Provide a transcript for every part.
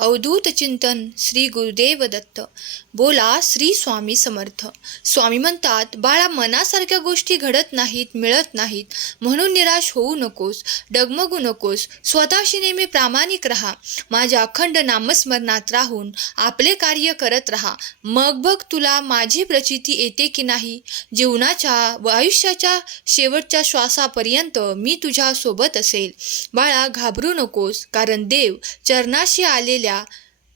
अवधूत चिंतन श्री गुरुदेव दत्त. बोला श्री स्वामी समर्थ. स्वामी म्हणतात बाळा मनासारख्या गोष्टी घडत नाहीत मिळत नाहीत. म्हणून निराश होऊ नकोस डगमगू नकोस. स्वतःशी नेहमी प्रामाणिक राहा. माझ्या अखंड नामस्मरणात राहून आपले कार्य करत राहा. मग बघ तुला माझी प्रचिती येते की नाही. जीवनाच्या व आयुष्याच्या शेवटच्या श्वासापर्यंत मी तुझ्या सोबत असेल. बाळा घाबरू नकोस कारण देव चरणाशी आलेल्या 야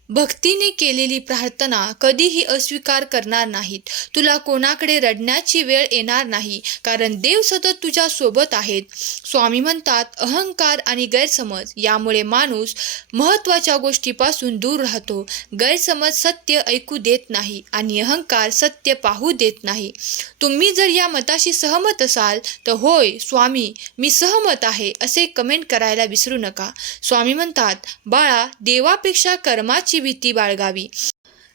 भक्तीने केलेली प्रार्थना कधीही अस्वीकार करणार नाहीत. तुला कोणाकडे रडण्याची वेळ येणार नाही कारण देव सतत तुझ्या सोबत आहेत. स्वामी म्हणतात अहंकार आणि गैरसमज यामुळे माणूस महत्त्वाच्या गोष्टीपासून दूर राहतो. गैरसमज सत्य ऐकू देत नाही आणि अहंकार सत्य पाहू देत नाही. तुम्ही जर या मताशी सहमत असाल तर होय स्वामी मी सहमत आहे असे कमेंट करायला विसरू नका. स्वामी म्हणतात बाळा देवापेक्षा कर्माची भीती बाळगावी.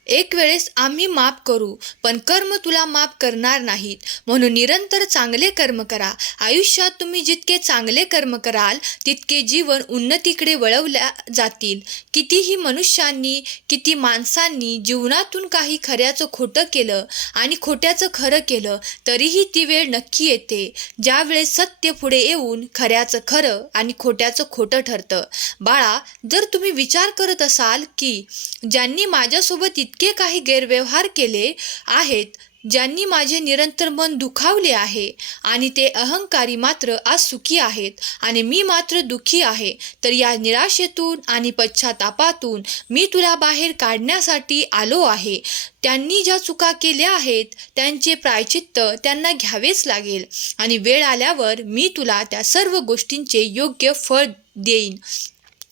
एक वेळेस आम्ही माफ करू पण कर्म तुला माफ करणार नाहीत. म्हणून निरंतर चांगले कर्म करा. आयुष्यात तुम्ही जितके चांगले कर्म कराल तितके जीवन उन्नतीकडे वळवल्या जातील. कितीही मनुष्यांनी किती माणसांनी जीवनातून काही खऱ्याचं खोटं केलं आणि खोट्याचं खरं केलं तरीही ती वेळ नक्की येते. ज्यावेळेस सत्य पुढे येऊन खऱ्याचं खरं आणि खोट्याचं खोटं ठरतं. बाळा जर तुम्ही विचार करत असाल की ज्यांनी माझ्यासोबत इतके इतके काही गैरव्यवहार केले आहेत ज्यांनी माझे निरंतर मन दुखावले आहे आणि ते अहंकारी मात्र आज सुखी आहेत आणि मी मात्र दुःखी आहे तर या निराशेतून आणि पश्चातापातून मी तुला बाहेर काढण्यासाठी आलो आहे. त्यांनी ज्या चुका केल्या आहेत त्यांचे प्रायचित्त त्यांना घ्यावेच लागेल आणि वेळ आल्यावर मी तुला त्या सर्व गोष्टींचे योग्य फळ देईन.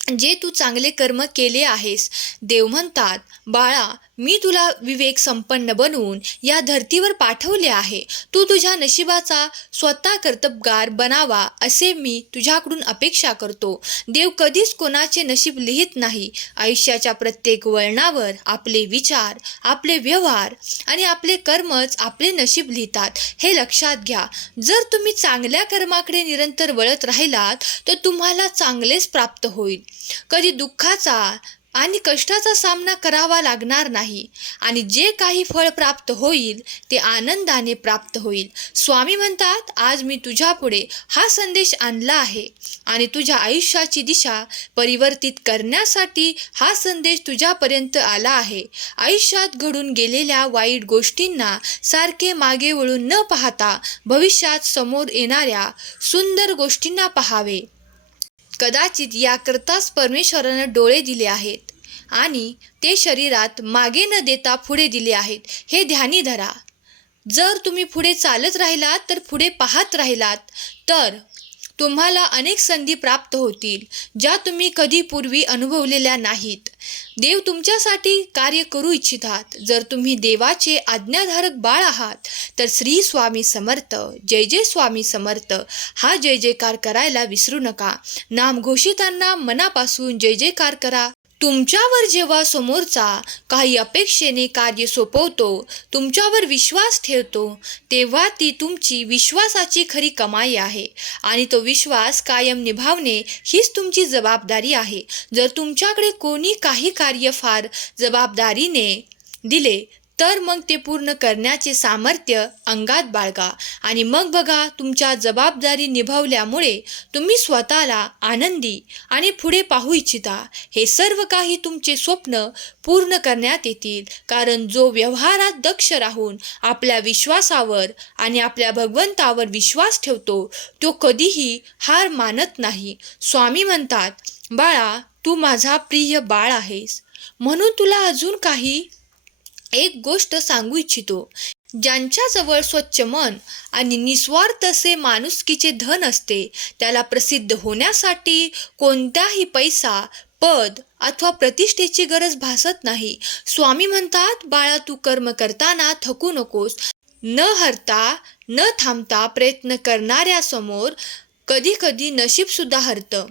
जे तू चांगले कर्म केले आहेस देव म्हणतात बाळा मी तुला विवेक संपन्न बनवून या धर्तीवर पाठवले आहे. तू तुझ्या नशिबाचा स्वतः कर्तबगार बनावा असे मी तुझ्याकडून अपेक्षा करतो. देव कधीच कोणाचे नशीब लिहित नाही. आयुष्याच्या प्रत्येक वळणावर आपले विचार आपले व्यवहार आणि आपले कर्मच आपले नशीब लिहितात. हे लक्षात घ्या जर तुम्ही चांगल्या कर्माकडे निरंतर वळत राहिलात तर तुम्हाला चांगलेच प्राप्त होईल. कधी दुःखाचा आणि कष्टाचा सामना करावा लागणार नाही. आणि जे काही फळ प्राप्त होईल ते आनंदाने प्राप्त होईल. स्वामी म्हणतात आज मी तुझ्यापुढे हा संदेश आणला आहे. आणि तुझ्या आयुष्याची दिशा परिवर्तित करण्यासाठी हा संदेश तुझ्यापर्यंत आला आहे. आयुष्यात घडून गेलेल्या वाईट गोष्टींना सारखे मागे वळून न पाहता भविष्यात समोर येणाऱ्या सुंदर गोष्टींना पाहावे. कदाचित याकरताच परमेश्वरानं डोळे दिले आहेत. आणि ते शरीरात मागे न देता पुढे दिले आहेत. हे ध्यानी धरा. जर तुम्ही पुढे चालत राहिलात तर पुढे पाहत राहिलात तर तुम्हाला अनेक संधी प्राप्त होतील ज्या तुम्ही कधी पूर्वी अनुभवलेल्या नाहीत. देव तुमच्यासाठी कार्य करू इच्छितात. जर तुम्ही देवाचे आज्ञाधारक बाळ आहात तर श्री स्वामी समर्थ जय जय स्वामी समर्थ हा जय जयकार करायला विसरू नका. नाम घोषितांना मनापासून जय जयकार करा. तुमच्यावर जेव्हा समोरचा काही अपेक्षेने कार्य सोपवतो तुमच्यावर विश्वास ठेवतो तेव्हा ती तुमची विश्वासाची खरी कमाई आहे. आणि तो विश्वास कायम निभावणे हीच तुमची जबाबदारी आहे. जर तुमच्याकडे कोणी काही कार्य फार जबाबदारीने दिले तर मग ते पूर्ण करण्याचे सामर्थ्य अंगात बाळगा. आणि मग बघा तुमच्या जबाबदारी निभावल्यामुळे तुम्ही स्वतःला आनंदी आणि पुढे पाहू इच्छिता. हे सर्व काही तुमचे स्वप्न पूर्ण करण्यात येतील. कारण जो व्यवहारात दक्ष राहून आपल्या विश्वासावर आणि आपल्या भगवंतावर विश्वास ठेवतो तो कधीही हार मानत नाही. स्वामी म्हणतात बाळा तू माझा प्रिय बाळ आहेस. म्हणून तुला अजून काही एक गोष्ट सांगू इच्छितो. ज्यांच्याजवळ स्वच्छ मन आणि निस्वार्थ असे माणुसकीचे धन असते त्याला प्रसिद्ध होण्यासाठी कोणताही पैसा पद अथवा प्रतिष्ठेची गरज भासत नाही. स्वामी म्हणतात बाळा तू कर्म करताना थकू नकोस. न हरता न थांबता प्रयत्न करणाऱ्यासमोर कधी कधी नशीब सुद्धा हरतं.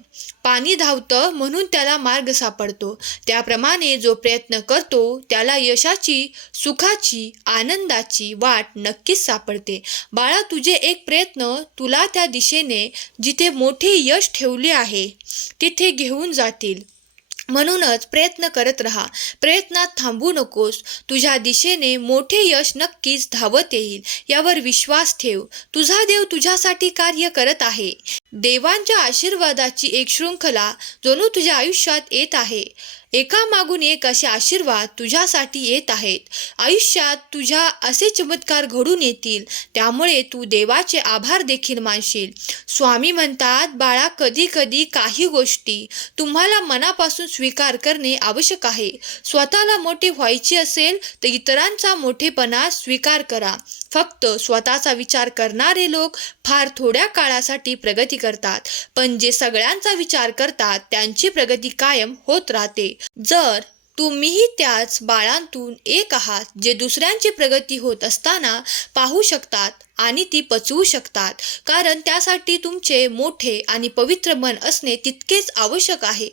पाणी धावतं म्हणून त्याला मार्ग सापडतो. त्याप्रमाणे जो प्रयत्न करतो त्याला यशाची सुखाची आनंदाची वाट नक्कीच सापडते. बाळा तुझे एक प्रयत्न तुला त्या दिशेने जिथे मोठे यश ठेवले आहे तिथे घेऊन जातील. म्हणूनच प्रयत्न करत राहा. प्रयत्नात थांबू नकोस. तुझ्या दिशेने मोठे यश नक्कीच धावत येईल. यावर विश्वास ठेव. तुझा देव तुझ्यासाठी कार्य करत आहे. देवांच्या आशीर्वादाची एक शृंखला जणू तुझ्या आयुष्यात येत आहे. एका मागून एक असे आशीर्वाद तुझ्यासाठी येत आहेत. आयुष्यात तुझ्या असे चमत्कार घडून येतील. त्यामुळे तू देवाचे आभार देखील मानशील. स्वामी म्हणतात बाळा कधी कधी काही गोष्टी तुम्हाला मनापासून स्वीकार करणे आवश्यक आहे. स्वतःला मोठे व्हायचे असेल तर इतरांचा मोठेपणा स्वीकार करा. फक्त स्वतःचा विचार करणारे लोक फार थोड्या काळासाठी प्रगती करतात. पण जे सगळ्यांचा विचार करतात त्यांची प्रगती कायम होत राहते. जर तुम्हीही त्याच बाळांतून एक आहात जे दुसऱ्यांची प्रगती होत असताना पाहू शकतात आणि ती पचवू शकतात कारण त्यासाठी तुमचे मोठे आणि पवित्र मन असणे तितकेच आवश्यक आहे.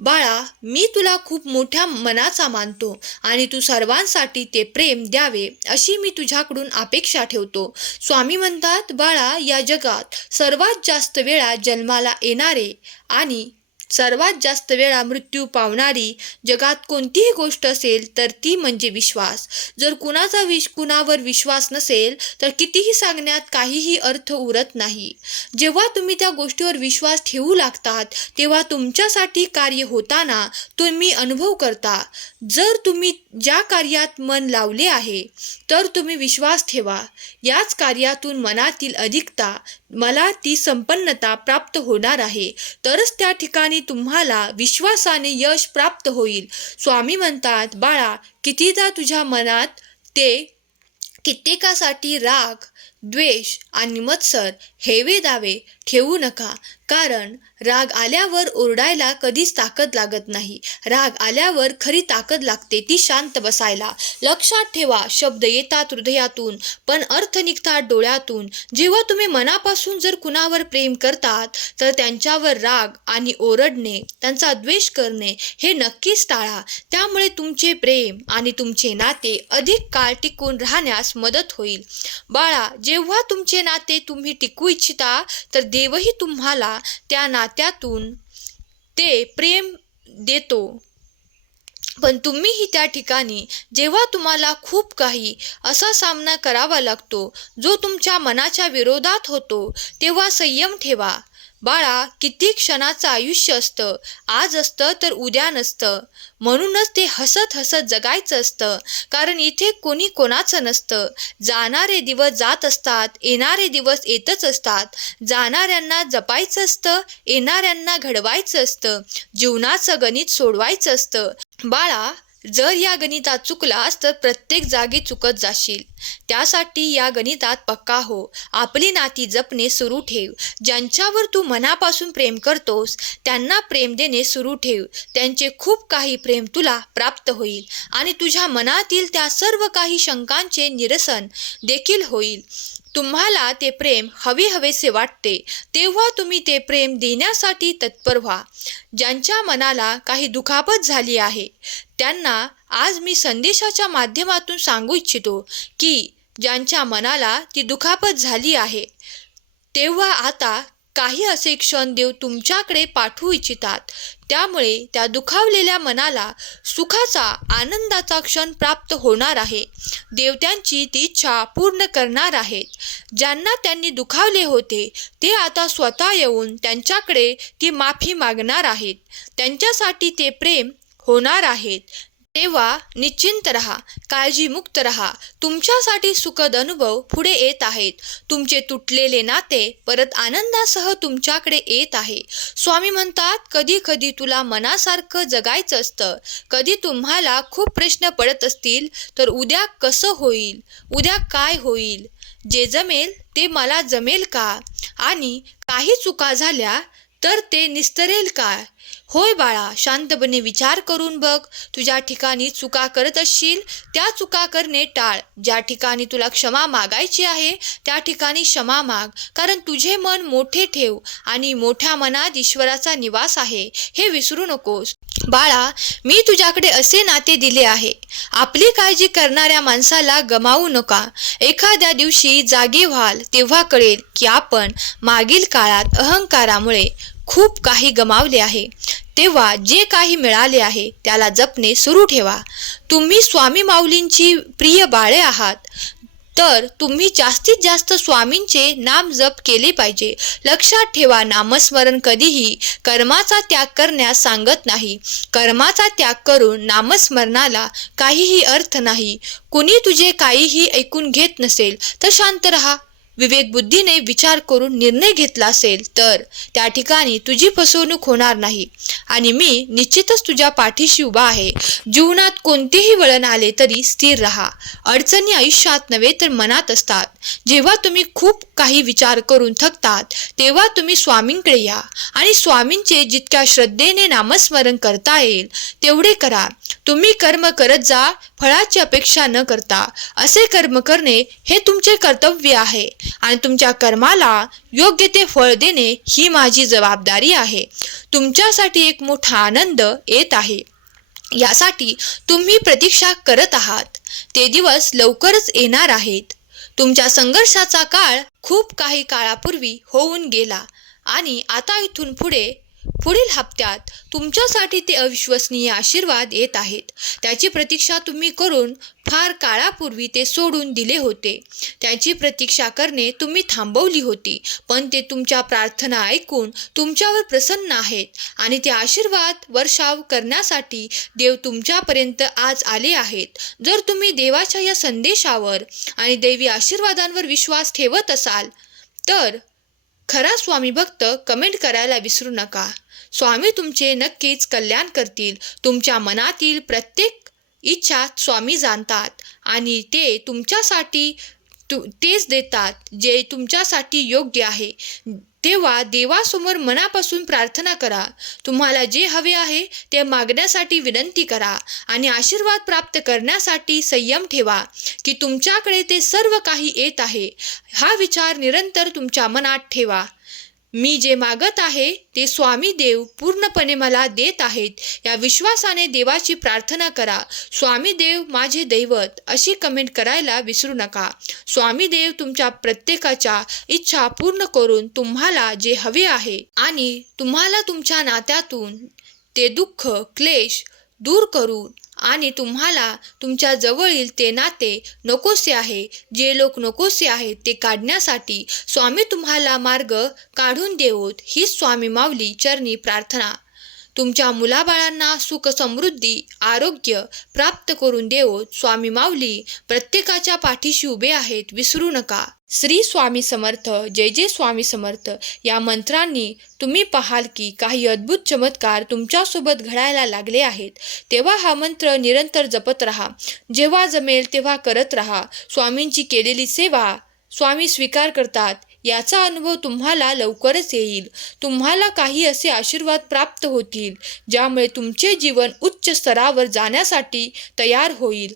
बाळा मी तुला खूप मोठ्या मनाचा मानतो आणि तू सर्वांसाठी ते प्रेम द्यावे अशी मी तुझ्याकडून अपेक्षा ठेवतो. स्वामी म्हणतात बाळा या जगात सर्वात जास्त वेळा जन्माला येणारे आणि सर्वात जास्त वेळा मृत्यू पावणारी जगात कोणतीही गोष्ट असेल तर ती म्हणजे विश्वास. जर कुणाचा विश कुणावर विश्वास नसेल तर कितीही सांगण्यात काहीही अर्थ उरत नाही. जेव्हा तुम्ही त्या गोष्टीवर विश्वास ठेवू लागतात तेव्हा तुमच्यासाठी कार्य होताना तुम्ही अनुभव करता. जर तुम्ही ज्या कार्यात मन लावले आहे तर तुम्ही विश्वास ठेवा. याच कार्यातून मनातील अधिकता मला ती संपन्नता प्राप्त होणार आहे. तरच त्या ठिकाणी तुम्हाला विश्वासाने यश प्राप्त होईल. स्वामी म्हणतात बाळा कितीदा तुझ्या मनात ते कित्येकासाठी राग द्वेष आणि मत्सर हेवे दावे ठेवू नका. कारण राग आल्यावर ओरडायला कधीच ताकद लागत नाही. राग आल्यावर खरी ताकद लागते ती शांत बसायला. लक्षात ठेवा शब्द येतात हृदयातून पण अर्थ निघतात डोळ्यातून. जेव्हा तुम्ही मनापासून जर कुणावर प्रेम करतात तर त्यांच्यावर राग आणि ओरडणे त्यांचा द्वेष करणे हे नक्कीच टाळा. त्यामुळे तुमचे प्रेम आणि तुमचे नाते अधिक काळ टिकून राहण्यास मदत होईल. बाळा जेव्हा तुमचे नाते तुम्ही टिकू इच्छिता तर देवही तुम्हाला त्या नात्यातून ते प्रेम देतो. पण तुम्हीही त्या ठिकाणी जेव्हा तुम्हाला खूप काही असा सामना करावा लागतो जो तुमच्या मनाच्या विरोधात होतो तेव्हा संयम ठेवा. बाळा किती क्षणाचं आयुष्य असतं? आज असतं तर उद्या नसतं. म्हणूनच ते हसत हसत जगायचं असतं. कारण इथे कोणी कोणाचं नसतं. जाणारे दिवस जात असतात येणारे दिवस येतच असतात. जाणाऱ्यांना जपायचं असतं येणाऱ्यांना घडवायचं असतं. जीवनाचं गणित सोडवायचं असतं. बाळा जर या गणितात चुकलास तर प्रत्येक जागी चुकत जाशील. त्यासाठी या गणितात पक्का हो. आपली नाती जपणे सुरू ठेव. ज्यांच्यावर तू मनापासून प्रेम करतोस त्यांना प्रेम देणे सुरू ठेव. त्यांचे खूप काही प्रेम तुला प्राप्त होईल आणि तुझ्या मनातील त्या सर्व काही शंकांचे निरसन देखील होईल. तुम्हाला ते प्रेम हवे हवेसे वाटते तेव्हा तुम्ही ते प्रेम देण्यासाठी तत्पर व्हा. ज्यांच्या मनाला काही दुखापत झाली आहे त्यांना आज मी संदेशाच्या माध्यमातून सांगू इच्छितो की ज्यांच्या मनाला ती दुखापत झाली आहे तेव्हा आता काही असे क्षण देव तुमच्याकडे पाठवू इच्छितात. त्यामुळे त्या दुखावलेल्या मनाला सुखाचा आनंदाचा क्षण प्राप्त होणार आहे. देवत्यांची ती इच्छा पूर्ण करणार आहेत. ज्यांना त्यांनी दुखावले होते ते आता स्वतः येऊन त्यांच्याकडे ती माफी मागणार आहेत. त्यांच्यासाठी ते प्रेम होणार आहेत. तेव्हा निश्चिंत रहा काळजीमुक्त रहा. तुमच्यासाठी सुखद अनुभव पुढे येत आहेत. तुमचे तुटलेले नाते परत आनंदासह तुमच्याकडे येत आहे. स्वामी म्हणतात कधी कधी तुला मनासारखं जगायचं असतं. कधी तुम्हाला खूप प्रश्न पडत असतील तर उद्या कसं होईल? उद्या काय होईल? जे जमेल ते मला जमेल का? आणि काही चुका झाल्या तर ते निस्तरेल काय? होय बाळा शांतपणे विचार करून बघ. तुझ्या ठिकाणी चुका करत असशील त्या चुका करणे टाळ. ज्या ठिकाणी तुला क्षमा मागायची आहे त्या ठिकाणी क्षमा माग. कारण तुझे मन मोठे ठेव आणि मोठ्या मनात ईश्वराचा निवास आहे. हे विसरू नकोस. बाळा मी तुझ्याकडे असे नाते दिले आहे. आपली काळजी करणाऱ्या माणसाला गमावू नका. एखाद्या दिवशी जागे व्हाल तेव्हा कळेल की आपण मागील काळात अहंकारामुळे खूप काही गमावले आहे. तेव्हा जे काही मिळाले आहे त्याला जपणे सुरू ठेवा. तुम्ही स्वामी माऊलींची प्रिय बाळे आहात. तर तुम्ही जास्तीत जास्त स्वामींचे नाम जप केले पाहिजे. लक्षात ठेवा नामस्मरण कधीही कर्माचा त्याग करण्यास सांगत नाही. कर्माचा त्याग करून नामस्मरणाला काहीही अर्थ नाही. कुणी तुझे काहीही ऐकून घेत नसेल तर शांत रहा. विवेक बुद्धीने विचार करून निर्णय घेतला असेल तर त्या ठिकाणी तुझी फसवणूक होणार नाही. आणि मी निश्चितच तुझ्या पाठीशी उभा आहे. जीवनात कोणतेही वळण आले तरी स्थिर राहा. अडचणी आयुष्यात नव्हे तर मनात असतात. जेव्हा तुम्ही खूप काही विचार करून थकतात तेव्हा तुम्ही स्वामींकडे या. आणि स्वामींचे जितक्या श्रद्धेने नामस्मरण करता येईल तेवढे करा. तुम्ही कर्म करत जा फळाची अपेक्षा न करता असे कर्म करणे हे तुमचे कर्तव्य आहे. आणि तुमच्या कर्माला योग्य ते फळ देणे ही माझी जबाबदारी आहे. तुमच्यासाठी एक मोठा आनंद येत आहे. यासाठी तुम्ही प्रतीक्षा करत आहात. ते दिवस लवकरच येणार आहेत. तुमच्या संघर्षाचा काळ खूप काही काळापूर्वी होऊन गेला. आणि आता इथून पुढे पुढील हप्त्यात तुमच्यासाठी ते अविश्वसनीय आशीर्वाद येत आहेत. त्याची प्रतीक्षा तुम्ही करून फार काळापूर्वी ते सोडून दिले होते. त्याची प्रतीक्षा करणे तुम्ही थांबवली होती पण ते तुमच्या प्रार्थना ऐकून तुमच्यावर प्रसन्न आहेत आणि ते आशीर्वाद वर्षाव करण्यासाठी देव तुमच्यापर्यंत आज आले आहेत. जर तुम्ही देवाच्या या संदेशावर आणि दैवी आशीर्वादांवर विश्वास ठेवत असाल तर खरा स्वामी भक्त कमेंट करायला विसरू नका. स्वामी तुमचे नक्कीच कल्याण करतील. तुमच्या मनातील प्रत्येक इच्छा स्वामी जाणतात आणि ते तुमच्यासाठी तु तेच देतात जे तुमच्यासाठी योग्य आहे. तेव्हा देवासमोर मनापासून प्रार्थना करा. तुम्हाला जे हवे आहे ते मागण्यासाठी विनंती करा आणि आशीर्वाद प्राप्त करण्यासाठी संयम ठेवा की तुमच्याकडे ते सर्व काही येत आहे. हा विचार निरंतर तुमच्या मनात ठेवा. मी जे मागत आहे ते स्वामी देव पूर्णपणे मला देत आहेत. या विश्वासाने देवाची प्रार्थना करा. स्वामी देव माझे दैवत अशी कमेंट करायला विसरू नका. स्वामी देव तुमच्या प्रत्येकाच्या इच्छा पूर्ण करून तुम्हाला जे हवे आहे आणि तुम्हाला तुमच्या नात्यातून ते दुःख क्लेश दूर करून आणि तुम्हाला तुमच्या जवळील ते नाते नकोसे आहे जे लोक नकोसे आहेत ते काढण्यासाठी स्वामी तुम्हाला मार्ग काढून देवोत ही स्वामी माऊली चरणी प्रार्थना. तुमच्या मुलाबाळांना सुख समृद्धी आरोग्य प्राप्त करून देवो स्वामी माऊली प्रत्येकाच्या पाठीशी उभे आहेत विसरू नका. श्री स्वामी समर्थ जय जय स्वामी समर्थ. या मंत्रांनी तुम्ही पाहाल की काही अद्भुत चमत्कार तुमच्यासोबत घडायला लागले आहेत. तेव्हा हा मंत्र निरंतर जपत राहा. जेव्हा जमेल तेव्हा करत राहा. स्वामींची केलेली सेवा स्वामी स्वीकार करतात. याचा अनुभव तुम्हाला लवकरच येईल. तुम्हाला काही असे आशीर्वाद प्राप्त होतील ज्यामुळे तुमचे जीवन उच्च स्तरावर जाण्यासाठी तयार होईल.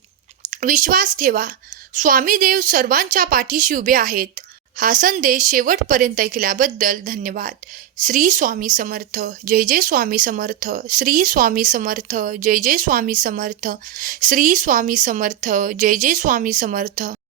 विश्वास ठेवा. स्वामी देव सर्वांच्या पाठीशी उभे आहेत. हा संदेश शेवटपर्यंत ऐकल्याबद्दल धन्यवाद. श्री स्वामी समर्थ जय जय स्वामी समर्थ श्री स्वामी समर्थ जय जय स्वामी समर्थ श्री स्वामी समर्थ जय जय स्वामी समर्थ.